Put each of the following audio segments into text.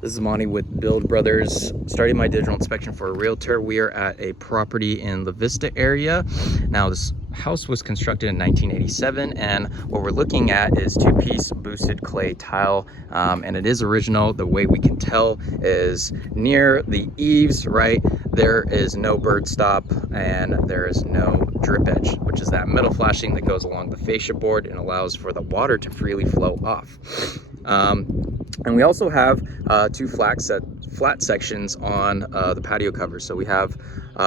This is Monty with Build Brothers, starting my digital inspection for a realtor. We are at a property in the Vista area. Now, this house was constructed in 1987, and what we're looking at is two-piece boosted clay tile, and it is original. The way we can tell is near the eaves, right, there is no bird stop and there is no drip edge, which is that metal flashing that goes along the fascia board and allows for the water to freely flow off. And we also have two flat sections on the patio covers. So we have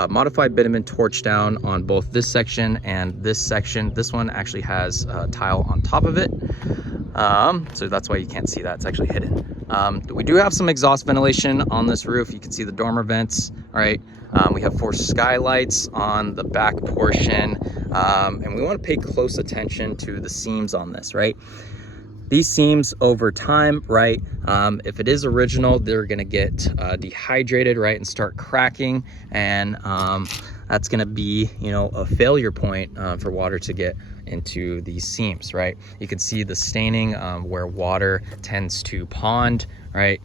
modified bitumen torch down on both this section and this section. This one actually has tile on top of it. So that's why you can't see that, it's actually hidden. We do have some exhaust ventilation on this roof. You can see the dormer vents, all right? We have 4 skylights on the back portion, and we want to pay close attention to the seams on this, right? These seams over time, right, if it is original, they're gonna get dehydrated, right, and start cracking, and that's gonna be, you know, a failure point for water to get into these seams, right? You can see the staining where water tends to pond, right?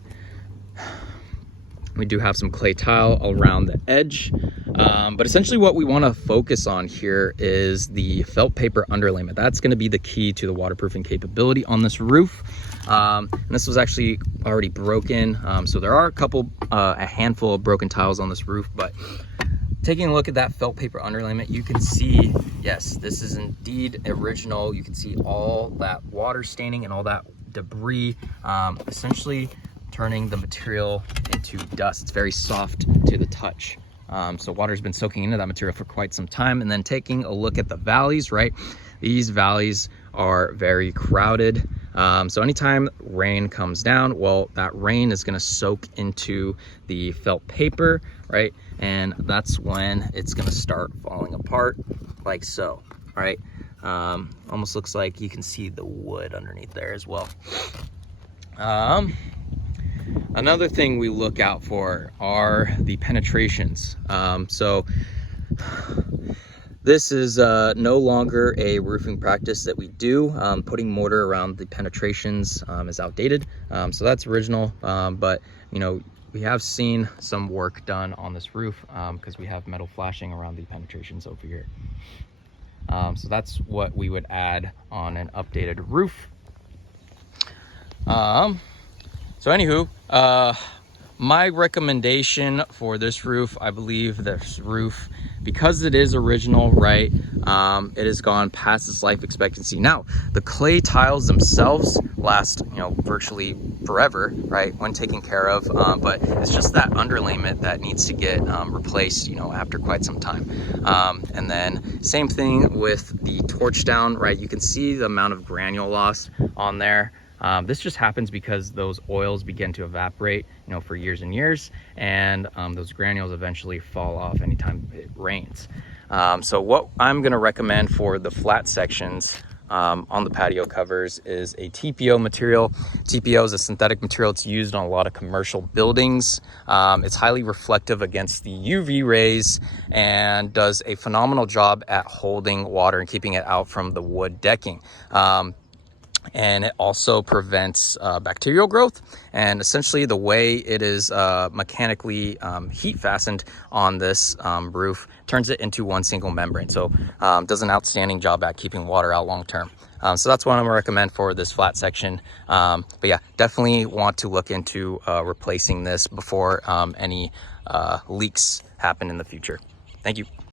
We do have some clay tile around the edge, but essentially what we want to focus on here is the felt paper underlayment. That's going to be the key to the waterproofing capability on this roof. And this was actually already broken, so there are a handful of broken tiles on this roof, but taking a look at that felt paper underlayment, you can see, yes, this is indeed original. You can see all that water staining and all that debris, essentially turning the material into dust. It's very soft to the touch. So water's been soaking into that material for quite some time. And then taking a look at the valleys, right? These valleys are very crowded. So anytime rain comes down, well, that rain is gonna soak into the felt paper, right? And that's when it's gonna start falling apart like so, right? Almost looks like you can see the wood underneath there as well. Another thing we look out for are the penetrations. So this is no longer a roofing practice that we do. Putting mortar around the penetrations is outdated. So that's original, but you know, we have seen some work done on this roof because we have metal flashing around the penetrations over here. So that's what we would add on an updated roof. So anywho, my recommendation for this roof, I believe this roof, because it is original, right, it has gone past its life expectancy. Now, the clay tiles themselves last, you know, virtually forever, right, when taken care of, but it's just that underlayment that needs to get replaced, you know, after quite some time. And then same thing with the torch down, right, you can see the amount of granule loss on there. This just happens because those oils begin to evaporate, you know, for years and years, and those granules eventually fall off anytime it rains. So what I'm going to recommend for the flat sections on the patio covers is a TPO material. TPO is a synthetic material. It's used on a lot of commercial buildings. It's highly reflective against the UV rays and does a phenomenal job at holding water and keeping it out from the wood decking. And it also prevents bacterial growth, and essentially the way it is mechanically heat fastened on this roof turns it into one single membrane, so does an outstanding job at keeping water out long term. So that's what I'm gonna recommend for this flat section, but yeah, definitely want to look into replacing this before any leaks happen in the future. Thank you.